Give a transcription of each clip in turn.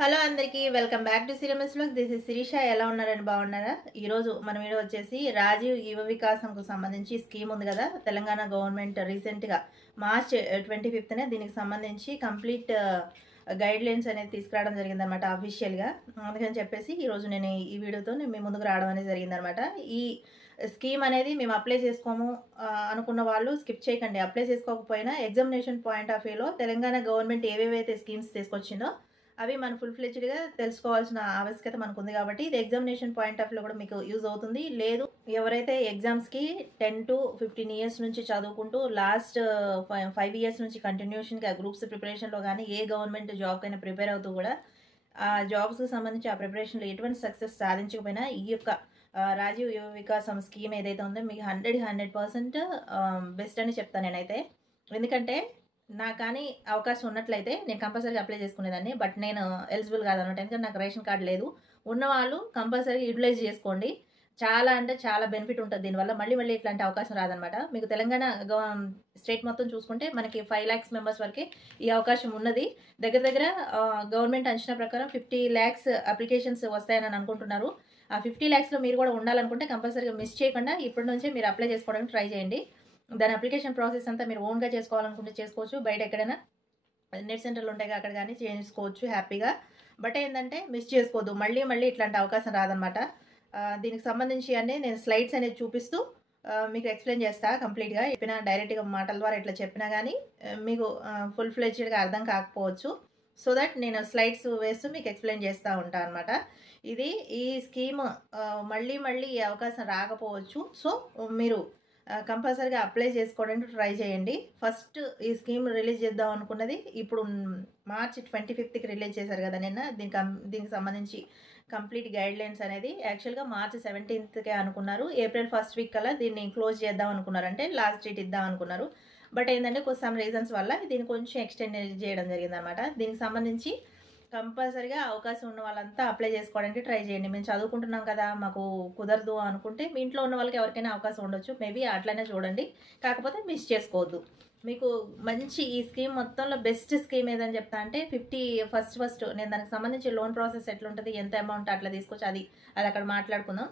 Hello అందరికీ welcome back to సిరమస్ vlogs. This is Sirisha. ఎలా ఉన్నారని బాగున్నారా? ఈరోజు మన వీడియో వచ్చేసి రాజీవ్ యువ వికాసంకు సంబంధించి స్కీమ్ ఉంది కదా, తెలంగాణ గవర్నమెంట్ రీసెంట్గా మార్చ్ 25న దీనికి సంబంధించి కంప్లీట్ గైడ్ లైన్స్ అనేది తీసుకురావడం జరిగిందనమాట అఫీషియల్గా. అందుకని చెప్పేసి ఈరోజు నేను ఈ వీడియోతో మీ ముందుకు రావడం అనేది జరిగిందనమాట. ఈ స్కీమ్ అనేది మేము అప్లై చేసుకోము అనుకున్న వాళ్ళు స్కిప్ చేయకండి. అప్లై చేసుకోకపోయినా ఎగ్జామినేషన్ పాయింట్ ఆఫ్ వ్యూలో తెలంగాణ గవర్నమెంట్ ఏవేవైతే స్కీమ్స్ తీసుకొచ్చిందో అవి మన ఫుల్ ఫ్లెడ్జ్డ్గా తెలుసుకోవాల్సిన ఆవశ్యకత మనకు ఉంది కాబట్టి ఇది ఎగ్జామినేషన్ పాయింట్ ఆఫ్ వ్యూలో కూడా మీకు యూజ్ అవుతుంది. లేదు ఎవరైతే ఎగ్జామ్స్కి 10 to 15 ఇయర్స్ నుంచి చదువుకుంటూ లాస్ట్ 5 ఇయర్స్ నుంచి కంటిన్యూషన్గా గ్రూప్స్ ప్రిపరేషన్లో కానీ ఏ గవర్నమెంట్ జాబ్కైనా ప్రిపేర్ అవుతూ కూడా ఆ జాబ్స్కి సంబంధించి ఆ ప్రిపరేషన్లో ఎటువంటి సక్సెస్ సాధించకపోయినా ఈ యొక్క రాజీవ్ యువ వికాసం స్కీమ్ ఏదైతే ఉందో మీకు 100% బెస్ట్ అని చెప్తాను నేనైతే. ఎందుకంటే నాకు కానీ అవకాశం ఉన్నట్లయితే నేను కంపల్సరీగా అప్లై చేసుకునేదాన్ని. బట్ నేను ఎలిజిబుల్ కాదన్నమాట, ఎందుకంటే నాకు రేషన్ కార్డు లేదు. ఉన్నవాళ్ళు కంపల్సరీగా యూటిలైజ్ చేసుకోండి. చాలా అంటే చాలా బెనిఫిట్ ఉంటుంది దీనివల్ల. మళ్ళీ ఇట్లాంటి అవకాశం రాదనమాట. మీకు తెలంగాణ స్టేట్ మొత్తం చూసుకుంటే మనకి 5 lakhs మెంబర్స్ వరకే ఈ అవకాశం ఉన్నది. దగ్గర గవర్నమెంట్ అంచనా ప్రకారం 50 lakhs అప్లికేషన్స్ వస్తాయని అనుకుంటున్నారు. ఆ 50 lakhsలో మీరు కూడా ఉండాలనుకుంటే కంపల్సరీగా మిస్ చేయకుండా ఇప్పటి నుంచే మీరు అప్లై చేసుకోవడానికి ట్రై చేయండి. దాని అప్లికేషన్ ప్రాసెస్ అంతా మీరు ఓన్గా చేసుకోవాలనుకుంటే చేసుకోవచ్చు. బయట ఎక్కడైనా నెట్ సెంటర్లు ఉంటాయి అక్కడ కానీ చేసుకోవచ్చు హ్యాపీగా. బట్ ఏంటంటే మిస్ చేసుకోవద్దు, మళ్ళీ ఇట్లాంటి అవకాశం రాదనమాట. దీనికి సంబంధించి అన్నీ నేను స్లైడ్స్ అనేది చూపిస్తూ మీకు ఎక్స్ప్లెయిన్ చేస్తా కంప్లీట్గా. చెప్పిన డైరెక్ట్గా మాటల ద్వారా ఇట్లా చెప్పినా కానీ మీకు ఫుల్ ఫ్లెడ్జ్డ్గా అర్థం కాకపోవచ్చు. సో దట్ నేను స్లైడ్స్ వేస్తూ మీకు ఎక్స్ప్లెయిన్ చేస్తూ ఉంటాను అనమాట. ఈ స్కీమ్ మళ్ళీ ఈ అవకాశం రాకపోవచ్చు. సో మీరు కంపల్సరీగా అప్లై చేసుకోవడానికి ట్రై చేయండి. ఫస్ట్ ఈ స్కీమ్ రిలీజ్ చేద్దాం అనుకున్నది ఇప్పుడు మార్చ్ 25కి రిలీజ్ చేశారు కదా నిన్న. దీనికి సంబంధించి కంప్లీట్ గైడ్ లైన్స్ అనేది యాక్చువల్గా మార్చ్ 17కే అనుకున్నారు. ఏప్రిల్ 1st వీక్ కల్లా దీన్ని క్లోజ్ చేద్దాం అనుకున్నారు, అంటే లాస్ట్ డేట్ ఇద్దాం అనుకున్నారు. బట్ ఏంటంటే సమ్ రీజన్స్ వల్ల దీన్ని కొంచెం ఎక్స్టెండ్ చేయడం జరిగిందనమాట. దీనికి సంబంధించి కంపల్సరీగా అవకాశం ఉన్న వాళ్ళంతా అప్లై చేసుకోవడానికి ట్రై చేయండి. మేము చదువుకుంటున్నాం కదా మాకు కుదరదు అనుకుంటే మీ ఇంట్లో ఉన్న వాళ్ళకి ఎవరికైనా అవకాశం ఉండొచ్చు, మేబీ అట్లనే చూడండి. కాకపోతే మిస్ చేసుకోవద్దు. మీకు మంచి ఈ స్కీమ్ మొత్తంలో బెస్ట్ స్కీమ్ ఏదని చెప్తా అంటే ఫస్ట్ నేను దానికి సంబంధించి లోన్ ప్రాసెస్ ఎట్లుంటుంది, ఎంత అమౌంట్ అట్లా తీసుకొచ్చి అది అక్కడ మాట్లాడుకుందాం.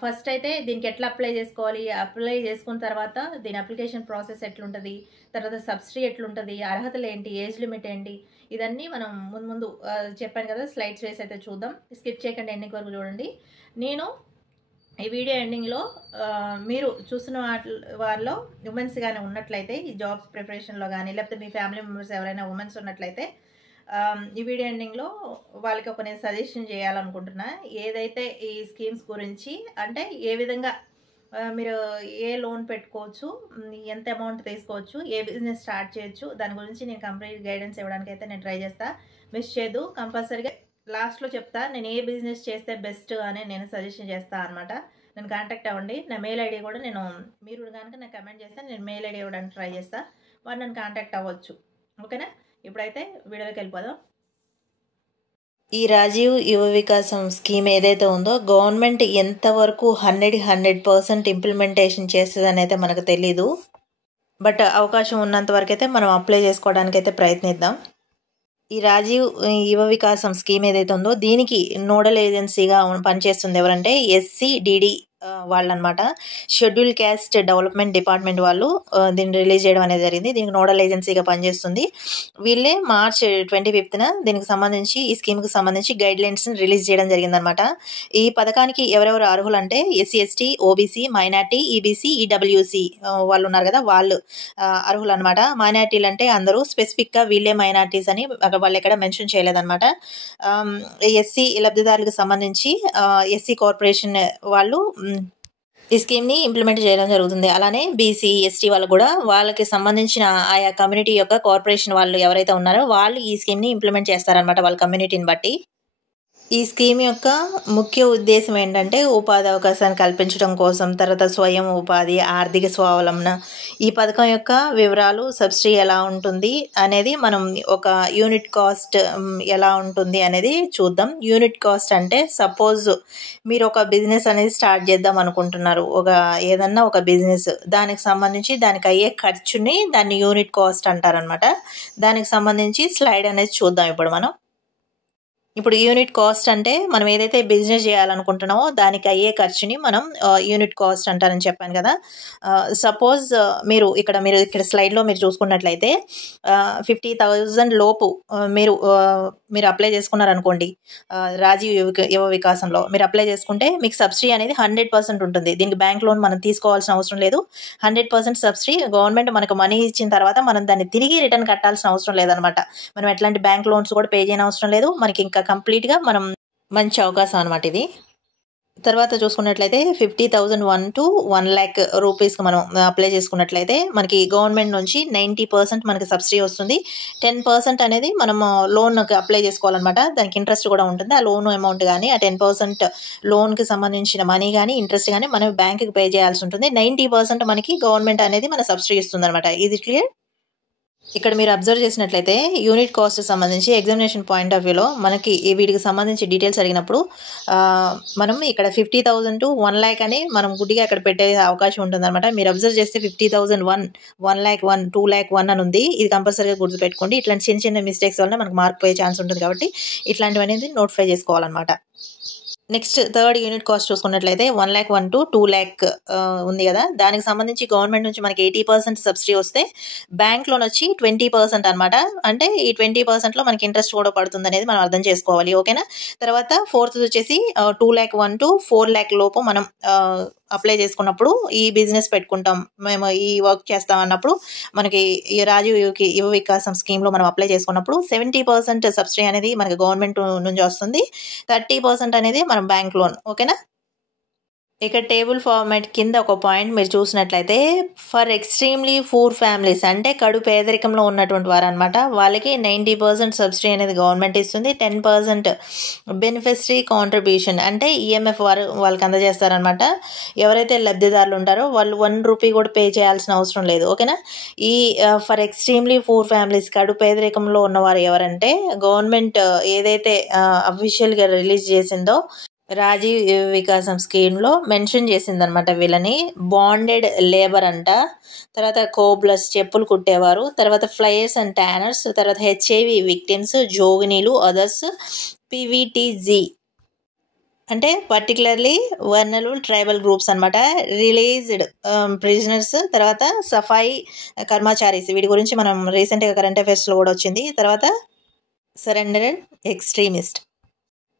ఫస్ట్ అయితే దీనికి ఎట్లా అప్లై చేసుకోవాలి, అప్లై చేసుకున్న తర్వాత దీని అప్లికేషన్ ప్రాసెస్ ఎట్లుంటుంది, తర్వాత సబ్సిడీ ఎట్లుంటుంది, అర్హతలు ఏంటి, ఏజ్ లిమిట్ ఏంటి, ఇదన్నీ మనం ముందు చెప్పాను కదా స్లైడ్స్ వేసి అయితే చూద్దాం. స్కిప్ చేయకండి, ఎండింగ్ వరకు చూడండి. నేను ఈ వీడియో ఎండింగ్లో మీరు చూస్తున్న వారిలో ఉమెన్స్ కానీ ఉన్నట్లయితే ఈ జాబ్స్ ప్రిపరేషన్లో కానీ లేకపోతే మీ ఫ్యామిలీ మెంబర్స్ ఎవరైనా ఉమెన్స్ ఉన్నట్లయితే ఈ వీడియో ఎండింగ్లో వాళ్ళకి ఒక నేను సజెషన్ చేయాలనుకుంటున్నా. ఏదైతే ఈ స్కీమ్స్ గురించి అంటే ఏ విధంగా మీరు ఏ లోన్ పెట్టుకోవచ్చు, ఎంత అమౌంట్ తీసుకోవచ్చు, ఏ బిజినెస్ స్టార్ట్ చేయొచ్చు, దాని గురించి నేను కంప్లీట్ గైడెన్స్ ఇవ్వడానికి అయితే నేను ట్రై చేస్తా. మిస్ చేయదు. కంపల్సరీగా లాస్ట్లో చెప్తా నేను ఏ బిజినెస్ చేస్తే బెస్ట్ అని నేను సజెషన్ చేస్తాను అనమాట. నేను కాంటాక్ట్ అవ్వండి. నా మెయిల్ ఐడి కూడా మీరు కనుక నాకు కమెంట్ చేస్తే నేను మెయిల్ ఐడి ఇవ్వడానికి ట్రై చేస్తాను. వారు నన్ను కాంటాక్ట్ అవ్వచ్చు. ఓకేనా? ఇప్పుడైతే వీడియోలోకి వెళ్ళిపోదాం. ఈ రాజీవ్ యువ వికాసం స్కీమ్ ఏదైతే ఉందో గవర్నమెంట్ ఎంతవరకు 100% ఇంప్లిమెంటేషన్ చేస్తుందని అయితే మనకు తెలీదు. బట్ అవకాశం ఉన్నంత వరకు అయితే మనం అప్లై చేసుకోవడానికి అయితే ప్రయత్నిద్దాం. ఈ రాజీవ్ యువ వికాసం స్కీమ్ ఏదైతే ఉందో దీనికి నోడల్ ఏజెన్సీగా పనిచేస్తుంది ఎవరంటే SCDD వాళ్ళనమాట. షెడ్యూల్ క్యాస్ట్ డెవలప్మెంట్ డిపార్ట్మెంట్ వాళ్ళు దీన్ని రిలీజ్ చేయడం అనేది జరిగింది. దీనికి నోడల్ ఏజెన్సీగా పనిచేస్తుంది వీళ్ళే. మార్చ్ 25న దీనికి సంబంధించి ఈ స్కీమ్కి సంబంధించి గైడ్ లైన్స్ని రిలీజ్ చేయడం జరిగిందనమాట. ఈ పథకానికి ఎవరెవరు అర్హులు అంటే SC ST OBC minority EBC EWC వాళ్ళు ఉన్నారు కదా, వాళ్ళు అర్హులు అనమాట. మైనార్టీలు అంటే అందరూ, స్పెసిఫిక్గా వీళ్ళే మైనార్టీస్ అని వాళ్ళు ఎక్కడ మెన్షన్ చేయలేదన్నమాట. SC లబ్ధిదారులకు సంబంధించి SC కార్పొరేషన్ వాళ్ళు ఈ స్కీమ్ని ఇంప్లిమెంట్ చేయడం జరుగుతుంది. అలానే BC ST వాళ్ళు కూడా వాళ్ళకి సంబంధించిన ఆయా కమ్యూనిటీ యొక్క కార్పొరేషన్ వాళ్ళు ఎవరైతే ఉన్నారో వాళ్ళు ఈ స్కీమ్ని ఇంప్లిమెంట్ చేస్తారనమాట వాళ్ళ కమ్యూనిటీని బట్టి. ఈ స్కీమ్ యొక్క ముఖ్య ఉద్దేశం ఏంటంటే ఉపాధి అవకాశాన్ని కల్పించడం కోసం, తర్వాత స్వయం ఉపాధి, ఆర్థిక స్వావలంబన. ఈ పథకం యొక్క వివరాలు, సబ్సిడీ ఎలా ఉంటుంది అనేది మనం ఒక యూనిట్ కాస్ట్ ఎలా ఉంటుంది అనేది చూద్దాం. యూనిట్ కాస్ట్ అంటే సపోజ్ మీరు ఒక బిజినెస్ అనేది స్టార్ట్ చేద్దాం అనుకుంటున్నారు, ఏదన్నా ఒక బిజినెస్, దానికి సంబంధించి దానికి అయ్యే ఖర్చుని దాన్ని యూనిట్ కాస్ట్ అంటారనమాట. దానికి సంబంధించి స్లైడ్ అనేది చూద్దాం ఇప్పుడు మనం. ఇప్పుడు యూనిట్ కాస్ట్ అంటే మనం ఏదైతే బిజినెస్ చేయాలనుకుంటున్నామో దానికి అయ్యే ఖర్చుని మనం యూనిట్ కాస్ట్ అంటారని చెప్పాను కదా. సపోజ్ మీరు ఇక్కడ స్లైడ్లో మీరు చూసుకున్నట్లయితే 50,000 లోపు మీరు అప్లై చేసుకున్నారనుకోండి, రాజీవ్ యువ వికాసంలో మీరు అప్లై చేసుకుంటే మీకు సబ్సిడీ అనేది 100% ఉంటుంది. దీనికి బ్యాంక్ లోన్ మనం తీసుకోవాల్సిన అవసరం లేదు. 100% సబ్సిడీ గవర్నమెంట్ మనకు మనీ ఇచ్చిన తర్వాత మనం దాన్ని తిరిగి రిటర్న్ కట్టాల్సిన అవసరం లేదనమాట. మనం ఎట్లాంటి బ్యాంక్ లోన్స్ కూడా పే చేయని అవసరం లేదు. మనకి ఇంకా కంప్లీట్గా మంచి అవకాశం అనమాట ఇది. తర్వాత చూసుకున్నట్లయితే 50,001 to 1,00,000 రూపీస్కి మనం అప్లై చేసుకున్నట్లయితే మనకి గవర్నమెంట్ నుంచి 90% మనకి సబ్సిడీ వస్తుంది. 10% అనేది మనం లోన్కి అప్లై చేసుకోవాలన్నమాట. దానికి ఇంట్రెస్ట్ కూడా ఉంటుంది. ఆ లోన్ అమౌంట్ కానీ ఆ 10% లోన్కి సంబంధించిన మనీ కానీ ఇంట్రెస్ట్ కానీ మనం బ్యాంకుకి పే చేయాల్సి ఉంటుంది. 90% మనకి గవర్నమెంట్ అనేది మన సబ్సిడీ ఇస్తుంది అనమాట. ఇది క్లియర్? ఇక్కడ మీరు అబ్జర్వ్ చేసినట్లయితే యూనిట్ కాస్ట్ సంబంధించి ఎగ్జామినేషన్ పాయింట్ ఆఫ్ వ్యూలో మనకి వీటికి సంబంధించి డీటెయిల్స్ అడిగినప్పుడు మనం ఇక్కడ 50,000 to 1,00,000 అని మనం గుడ్డిగా ఇక్కడ పెట్టే అవకాశం ఉంటుంది అనమాట. మీరు అబ్జర్వ్ చేస్తే 50,001, 1,01,000, 2,01,000 అని ఉంది. ఇది కంపల్సరీగా గుర్తుపెట్టుకోండి. ఇట్లాంటి చిన్న చిన్న మిస్టేక్స్ వల్ల మనకు మార్క్ పోయే ఛాన్స్ ఉంటుంది కాబట్టి ఇట్లాంటివి అనేది నోటిఫై చేసుకోవాలన్నమాట. నెక్స్ట్ థర్డ్ యూనిట్ కాస్ట్ చూసుకున్నట్లయితే 1,01,000 to 2,00,000 ఉంది కదా. దానికి సంబంధించి గవర్నమెంట్ నుంచి మనకి 80% సబ్సిడీ వస్తే బ్యాంక్ లోన్ వచ్చి 20% అనమాట. అంటే ఈ 20%లో మనకి ఇంట్రెస్ట్ కూడా పడుతుంది అనేది మనం అర్థం చేసుకోవాలి. ఓకేనా? తర్వాత ఫోర్త్ వచ్చేసి 2,01,000 to 4,00,000 లోపు మనం అప్లై చేసుకున్నప్పుడు ఈ బిజినెస్ పెట్టుకుంటాం, మేము ఈ వర్క్ చేస్తాం అన్నప్పుడు మనకి ఈ రాజీవ్ యువ వికాసం స్కీమ్లో మనం అప్లై చేసుకున్నప్పుడు 70% సబ్సిడీ అనేది మనకి గవర్నమెంట్ నుంచి వస్తుంది. 30% అనేది మనం బ్యాంక్ లోన్. ఓకేనా? ఇక టేబుల్ ఫార్మాట్ కింద ఒక పాయింట్ మీరు చూసినట్లయితే ఫర్ ఎక్స్ట్రీమ్లీ పూర్ ఫ్యామిలీస్ అంటే కడు పేదరికంలో ఉన్నటువంటి వారు అనమాట. వాళ్ళకి 90% సబ్సిడీ అనేది గవర్నమెంట్ ఇస్తుంది. 10% బెనిఫిషరీ కాంట్రిబ్యూషన్ అంటే ఈఎంఎఫ్ వాళ్ళకి అందజేస్తారనమాట. ఎవరైతే లబ్ధిదారులు ఉంటారో వాళ్ళు 1 రూపీ కూడా పే చేయాల్సిన అవసరం లేదు. ఓకేనా? ఈ ఫర్ ఎక్స్ట్రీమ్లీ పూర్ ఫ్యామిలీస్ కడు పేదరికంలో ఉన్నవారు ఎవరంటే గవర్నమెంట్ ఏదైతే అఫీషియల్గా రిలీజ్ చేసిందో రాజీవ్ వికాసం స్కీమ్లో మెన్షన్ చేసిందనమాట. వీళ్ళని బాండెడ్ లేబర్ అంట, తర్వాత కోబ్లర్స్ చెప్పులు కుట్టేవారు, తర్వాత ఫ్లయర్స్ అండ్ ట్యానర్స్, తర్వాత హెచ్ఐవి విక్టిమ్స్, జోగినీలు, అదర్స్, పివిటిజీ అంటే పర్టికులర్లీ వర్నరబుల్ ట్రైబల్ గ్రూప్స్ అనమాట, రిలీజ్డ్ ప్రిజనర్స్, తర్వాత సఫాయి కర్మచారీస్. వీటి గురించి మనం రీసెంట్గా కరెంట్ అఫైర్స్లో కూడా వచ్చింది. తర్వాత సరెండర్డ్ ఎక్స్ట్రీమిస్ట్.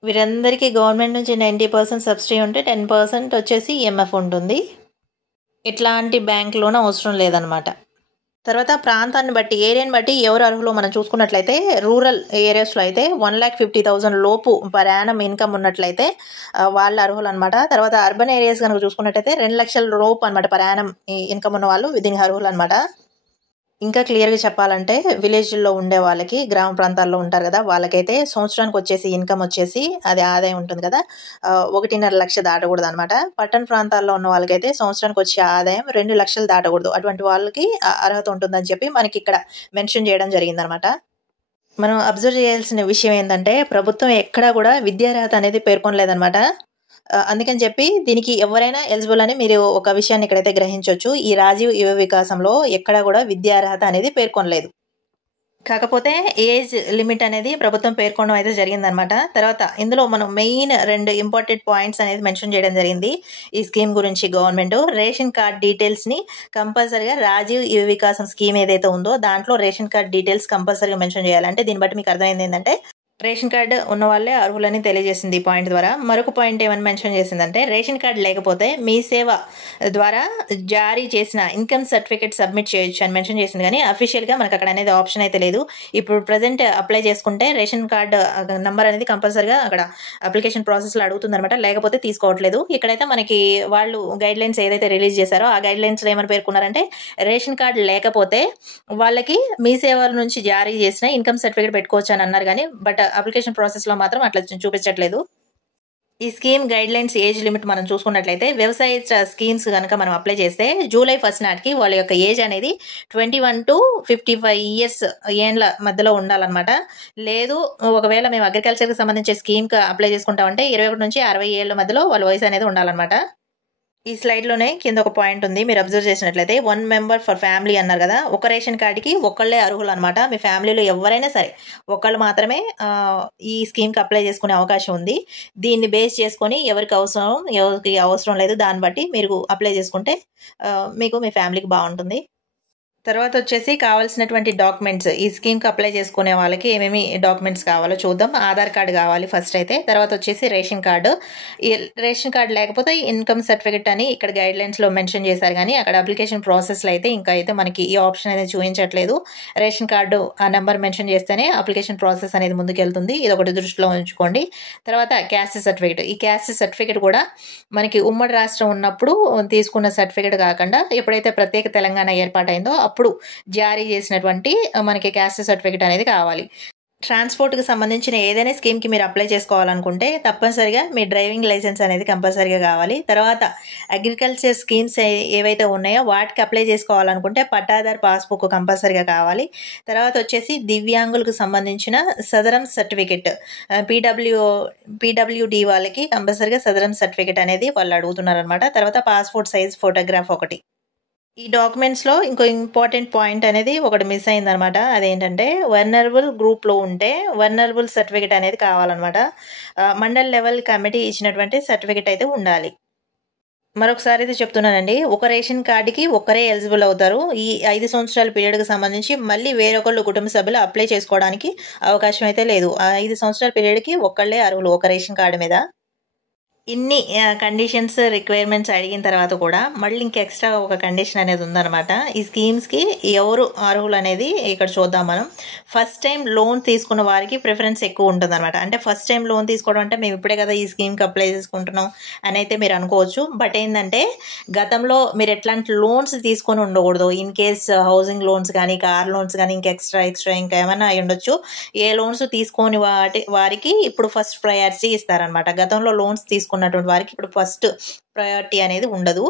వీరందరికీ గవర్నమెంట్ నుంచి 90% సబ్సిడీ ఉంటే 10% వచ్చేసి ఈఎంఎఫ్ ఉంటుంది. ఇట్లాంటి బ్యాంక్ లోన్ అవసరం లేదనమాట. తర్వాత ప్రాంతాన్ని బట్టి ఏరియాని బట్టి ఎవరు అర్హులో మనం చూసుకున్నట్లయితే రూరల్ ఏరియాస్లో అయితే 1,50,000 లోపు పర్ యానం ఇన్కమ్ ఉన్నట్లయితే వాళ్ళ అర్హులు అనమాట. తర్వాత అర్బన్ ఏరియాస్ కనుక చూసుకున్నట్లయితే 2 లక్షల లోపు అనమాట పర్ యానం ఇన్కమ్ ఉన్న వాళ్ళు దీనికి అర్హులు అనమాట. ఇంకా క్లియర్గా చెప్పాలంటే విలేజ్లో ఉండే వాళ్ళకి, గ్రామ ప్రాంతాల్లో ఉంటారు కదా, వాళ్ళకైతే సంవత్సరానికి వచ్చేసి ఇన్కమ్ వచ్చేసి అది ఆదాయం ఉంటుంది కదా 1.5 లక్ష దాటకూడదు అనమాట. పట్టణ ప్రాంతాల్లో ఉన్న వాళ్ళకైతే సంవత్సరానికి వచ్చే ఆదాయం 2 లక్షలు దాటకూడదు. అటువంటి వాళ్ళకి అర్హత ఉంటుందని చెప్పి మనకి ఇక్కడ మెన్షన్ చేయడం జరిగిందనమాట. మనం అబ్జర్వ్ చేయాల్సిన విషయం ఏంటంటే ప్రభుత్వం ఎక్కడా కూడా విద్యార్హత అనేది పేర్కొనలేదనమాట. అందుకని చెప్పి దీనికి ఎవరైనా ఎలిజిబుల్ అని మీరు ఒక విషయాన్ని ఇక్కడైతే గ్రహించవచ్చు. ఈ రాజీవ్ యువ వికాసంలో ఎక్కడా కూడా విద్యార్హత అనేది పేర్కొనలేదు. కాకపోతే ఏజ్ లిమిట్ అనేది ప్రభుత్వం పేర్కొనడం అయితే జరిగిందనమాట. తర్వాత ఇందులో మనం మెయిన్ 2 ఇంపార్టెంట్ పాయింట్స్ అనేది మెన్షన్ చేయడం జరిగింది ఈ స్కీమ్ గురించి. గవర్నమెంట్ రేషన్ కార్డ్ డీటెయిల్స్ని కంపల్సరీగా రాజీవ్ యువ వికాసం స్కీమ్ ఏదైతే ఉందో దాంట్లో రేషన్ కార్డ్ డీటెయిల్స్ కంపల్సరీగా మెన్షన్ చేయాలంటే దీన్ని బట్టి మీకు అర్థమైంది ఏంటంటే రేషన్ కార్డు ఉన్న వాళ్ళే అర్హులని తెలియజేసింది ఈ పాయింట్ ద్వారా. మరొక పాయింట్ ఏమని మెన్షన్ చేసిందంటే రేషన్ కార్డు లేకపోతే మీ సేవ ద్వారా జారీ చేసిన ఇన్కమ్ సర్టిఫికేట్ సబ్మిట్ చేయొచ్చు అని మెన్షన్ చేసింది. కానీ అఫీషియల్గా మనకు అక్కడ అనేది ఆప్షన్ అయితే లేదు. ఇప్పుడు ప్రజెంట్ అప్లై చేసుకుంటే రేషన్ కార్డు నెంబర్ అనేది కంపల్సరీగా అక్కడ అప్లికేషన్ ప్రాసెస్లో అడుగుతుంది అనమాట, లేకపోతే తీసుకోవట్లేదు. ఇక్కడైతే మనకి వాళ్ళు గైడ్ లైన్స్ ఏదైతే రిలీజ్ చేశారో ఆ గైడ్ లైన్స్లో ఏమని పేర్కొన్నారంటే రేషన్ కార్డు లేకపోతే వాళ్ళకి మీ సేవల నుంచి జారీ చేసిన ఇన్కమ్ సర్టిఫికేట్ పెట్టుకోవచ్చు అని అన్నారు. కానీ బట్ అప్లికేషన్ ప్రాసెస్లో మాత్రం అట్లా చూపించట్లేదు. ఈ scheme guide lines age limit మనం చూసుకున్నట్లయితే వ్యవసాయ స్కీమ్స్ కనుక మనం అప్లై చేస్తే జూలై 1 నాటికి వాళ్ళ యొక్క ఏజ్ అనేది 21 to 55 ఇయర్స్ ఏళ్ళ మధ్యలో ఉండాలన్నమాట. లేదు ఒకవేళ మేము అగ్రికల్చర్కి సంబంధించి స్కీమ్కి అప్లై చేసుకుంటామంటే 21 నుంచి 60 ఏళ్ళ మధ్యలో వాళ్ళ వయసు అనేది ఉండాలన్నమాట. ఈ స్లైడ్లోనే కింద ఒక పాయింట్ ఉంది, మీరు అబ్జర్వ్ చేసినట్లయితే 1 మెంబర్ ఫర్ ఫ్యామిలీ అన్నారు కదా. ఒక రేషన్ కార్డుకి ఒకళ్ళే అర్హులు అనమాట. మీ ఫ్యామిలీలో ఎవరైనా సరే ఒకళ్ళు మాత్రమే ఈ స్కీమ్కి అప్లై చేసుకునే అవకాశం ఉంది. దీన్ని బేస్ చేసుకొని ఎవరికి అవసరం లేదు, దాన్ని బట్టి మీరు అప్లై చేసుకుంటే మీకు మీ ఫ్యామిలీకి బాగుంటుంది. తర్వాత వచ్చేసి కావాల్సినటువంటి డాక్యుమెంట్స్, ఈ స్కీమ్కి అప్లై చేసుకునే వాళ్ళకి ఏమేమి డాక్యుమెంట్స్ కావాలో చూద్దాం. ఆధార్ కార్డు కావాలి ఫస్ట్ అయితే. తర్వాత వచ్చేసి రేషన్ కార్డు. ఈ రేషన్ కార్డు లేకపోతే ఇన్కమ్ సర్టిఫికెట్ అని ఇక్కడ గైడ్లైన్స్లో మెన్షన్ చేశారు, కానీ అక్కడ అప్లికేషన్ ప్రాసెస్లో అయితే ఇంకా అయితే మనకి ఈ ఆప్షన్ అనేది చూపించట్లేదు. రేషన్ కార్డు ఆ నెంబర్ మెన్షన్ చేస్తేనే అప్లికేషన్ ప్రాసెస్ అనేది ముందుకెళ్తుంది. ఇది ఒకటి దృష్టిలో ఉంచుకోండి. తర్వాత క్యాస్ట్ సర్టిఫికెట్. ఈ క్యాస్ట్ సర్టిఫికెట్ కూడా మనకి ఉమ్మడి రాష్ట్రం ఉన్నప్పుడు తీసుకున్న సర్టిఫికెట్ కాకుండా ఎప్పుడైతే ప్రత్యేక తెలంగాణ ఏర్పాటైందో అప్పుడు జారీ చేసినటువంటి మనకి క్యాస్ట్ సర్టిఫికెట్ అనేది కావాలి. ట్రాన్స్పోర్ట్కి సంబంధించిన ఏదైనా స్కీమ్కి మీరు అప్లై చేసుకోవాలనుకుంటే తప్పనిసరిగా మీ డ్రైవింగ్ లైసెన్స్ అనేది కంపల్సరీగా కావాలి. తర్వాత అగ్రికల్చర్ స్కీమ్స్ ఏవైతే ఉన్నాయో వాటికి అప్లై చేసుకోవాలనుకుంటే పట్టాదార్ పాస్బుక్ కంపల్సరీగా కావాలి. తర్వాత వచ్చేసి దివ్యాంగులకు సంబంధించిన సదరం సర్టిఫికెట్, పీడబ్ల్యూడి వాళ్ళకి కంపల్సరీగా సదరం సర్టిఫికెట్ అనేది వాళ్ళు అడుగుతున్నారు అనమాట. తర్వాత పాస్పోర్ట్ సైజ్ ఫోటోగ్రాఫ్ ఒకటి. ఈ డాక్యుమెంట్స్లో ఇంకో ఇంపార్టెంట్ పాయింట్ అనేది ఒకటి మిస్ అయిందనమాట. అదేంటంటే వల్నరబుల్ గ్రూప్లో ఉంటే వల్నరబుల్ సర్టిఫికెట్ అనేది కావాలన్నమాట. మండల్ లెవెల్ కమిటీ ఇచ్చినటువంటి సర్టిఫికెట్ అయితే ఉండాలి. మరొకసారి అయితే చెప్తున్నానండి, ఒక రేషన్ కార్డుకి ఒక్కరే ఎలిజిబుల్ అవుతారు. ఈ 5 సంవత్సరాల పీరియడ్కి సంబంధించి మళ్ళీ వేరొకళ్ళు కుటుంబ సభ్యులు అప్లై చేసుకోవడానికి అవకాశం అయితే లేదు. 5 సంవత్సరాల పీరియడ్కి ఒక్కళ్ళే అర్హులు ఒక రేషన్ కార్డు మీద. ఇన్ని కండిషన్స్ రిక్వైర్మెంట్స్ అడిగిన తర్వాత కూడా మళ్ళీ ఇంక ఎక్స్ట్రా ఒక కండిషన్ అనేది ఉందన్నమాట. ఈ స్కీమ్స్కి ఎవరు అర్హులు అనేది ఇక్కడ చూద్దాం మనం. ఫస్ట్ టైం లోన్ తీసుకున్న వారికి ప్రిఫరెన్స్ ఎక్కువ ఉంటుంది అనమాట. అంటే ఫస్ట్ టైం లోన్ తీసుకోవడం అంటే మేము ఇప్పుడే కదా ఈ స్కీమ్కి అప్లై చేసుకుంటున్నాం అని అయితే మీరు అనుకోవచ్చు. బట్ ఏంటంటే గతంలో మీరు ఎట్లాంటి లోన్స్ తీసుకొని ఉండకూడదు. ఇన్ కేస్ హౌసింగ్ లోన్స్ కానీ, కార్ లోన్స్ కానీ, ఇంకా ఎక్స్ట్రా ఇంకా ఏమైనా అయి ఉండొచ్చు. ఏ లోన్స్ తీసుకొని వారికి ఇప్పుడు ఫస్ట్ ప్రయారిటీ ఇస్తారనమాట. గతంలో లోన్స్ తీసుకున్నటువంటి వారికి ఇప్పుడు ఫస్ట్ ప్రయారిటీ అనేది ఉండదు.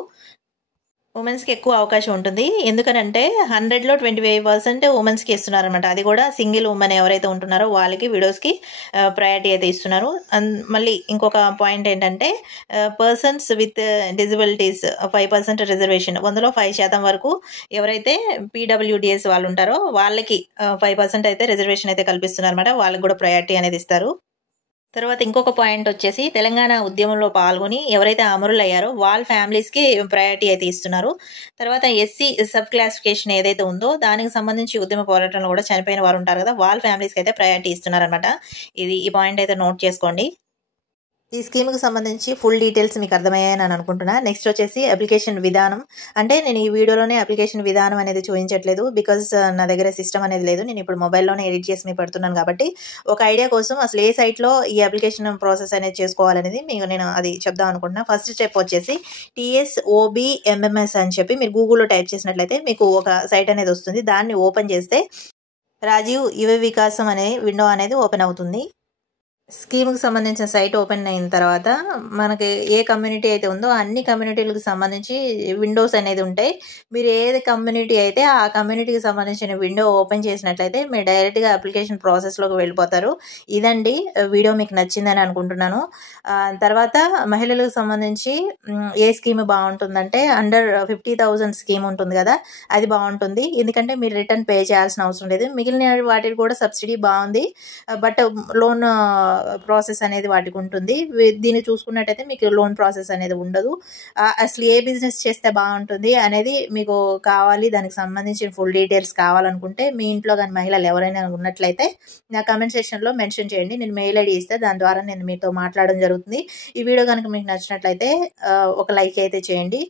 ఉమెన్స్కి ఎక్కువ అవకాశం ఉంటుంది. ఎందుకనంటే 100లో 25% ఉమెన్స్కి ఇస్తున్నారనమాట. అది కూడా సింగిల్ ఉమెన్ ఎవరైతే ఉంటున్నారో వాళ్ళకి, విడోస్కి ప్రయారిటీ అయితే ఇస్తున్నారు. మళ్ళీ ఇంకొక పాయింట్ ఏంటంటే పర్సన్స్ విత్ డిజబిలిటీస్ 5% రిజర్వేషన్. అందులో 5% వరకు ఎవరైతే పీడబ్ల్యూడిఎస్ వాళ్ళు ఉంటారో వాళ్ళకి 5% అయితే రిజర్వేషన్ అయితే కల్పిస్తున్నారు అనమాట. వాళ్ళకి కూడా ప్రయారిటీ అనేది ఇస్తారు. తర్వాత ఇంకొక పాయింట్ వచ్చేసి తెలంగాణ ఉద్యమంలో పాల్గొని ఎవరైతే అమరులయ్యారో వాళ్ళ ఫ్యామిలీస్కి ప్రయారిటీ అయితే ఇస్తున్నారు. తర్వాత ఎస్సీ సబ్ క్లాసిఫికేషన్ ఏదైతే ఉందో దానికి సంబంధించి ఉద్యమ పోరాటంలో కూడా చనిపోయిన వారు ఉంటారు కదా, వాళ్ళ ఫ్యామిలీస్కి అయితే ప్రయారిటీ ఇస్తున్నారనమాట. ఈ పాయింట్ అయితే నోట్ చేసుకోండి. ఈ స్కీమ్కి సంబంధించి ఫుల్ డీటెయిల్స్ మీకు అర్థమయ్యాయని నేను అనుకుంటున్నా. నెక్స్ట్ వచ్చేసి అప్లికేషన్ విధానం. అంటే నేను ఈ వీడియోలోనే అప్లికేషన్ విధానం అనేది చూపించట్లేదు, బికాజ్ నా దగ్గర సిస్టమ్ అనేది లేదు. నేను ఇప్పుడు మొబైల్లోనే ఎడిట్ చేసి మీకు పెడుతున్నాను కాబట్టి ఒక ఐడియా కోసం అసలు ఏ సైట్లో ఈ అప్లికేషన్ ప్రాసెస్ అనేది చేసుకోవాలనేది మీకు నేను అది చెప్దాం అనుకుంటున్నా. ఫస్ట్ స్టెప్ వచ్చేసి TSOBMMS అని చెప్పి మీరు గూగుల్లో టైప్ చేసినట్లయితే మీకు ఒక సైట్ అనేది వస్తుంది. దాన్ని ఓపెన్ చేస్తే రాజీవ్ యువ వికాసం అనే విండో అనేది ఓపెన్ అవుతుంది. స్కీమ్కి సంబంధించిన సైట్ ఓపెన్ అయిన తర్వాత మనకి ఏ కమ్యూనిటీ అయితే ఉందో అన్ని కమ్యూనిటీలకు సంబంధించి విండోస్ అనేది ఉంటాయి. మీరు ఏది కమ్యూనిటీ అయితే ఆ కమ్యూనిటీకి సంబంధించిన విండో ఓపెన్ చేసినట్లయితే మీరు డైరెక్ట్గా అప్లికేషన్ ప్రాసెస్లోకి వెళ్ళిపోతారు. ఇదండి వీడియో మీకు నచ్చిందని అనుకుంటున్నాను. తర్వాత మహిళలకు సంబంధించి ఏ స్కీమ్ బాగుంటుందంటే అండర్ 50,000 స్కీమ్ ఉంటుంది కదా, అది బాగుంటుంది. ఎందుకంటే మీరు రిటర్న్ పే చేయాల్సిన అవసరం లేదు. మిగిలిన వాటికి కూడా సబ్సిడీ బాగుంది, బట్ లోన్ ప్రాసెస్ అనేది వాటికి ఉంటుంది. దీన్ని చూసుకున్నట్టయితే మీకు లోన్ ప్రాసెస్ అనేది ఉండదు. అసలు ఏ బిజినెస్ చేస్తే బాగుంటుంది అనేది మీకు కావాలి, దానికి సంబంధించిన ఫుల్ డీటెయిల్స్ కావాలనుకుంటే మీ ఇంట్లో కానీ మహిళలు ఎవరైనా ఉన్నట్లయితే నా కమెంట్ సెక్షన్లో మెన్షన్ చేయండి. నేను మెయిల్ ఐడి ఇస్తే దాని ద్వారా నేను మీతో మాట్లాడడం జరుగుతుంది. ఈ వీడియో కనుక మీకు నచ్చినట్లయితే ఒక లైక్ అయితే చేయండి.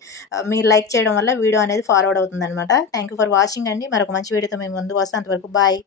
మీరు లైక్ చేయడం వల్ల వీడియో అనేది ఫార్వర్డ్ అవుతుంది అనమాట. థ్యాంక్ యూ ఫర్ వాచింగ్ అండి. మరొక మంచి వీడియోతో మేము ముందుకు వస్తాం. అంతవరకు బాయ్.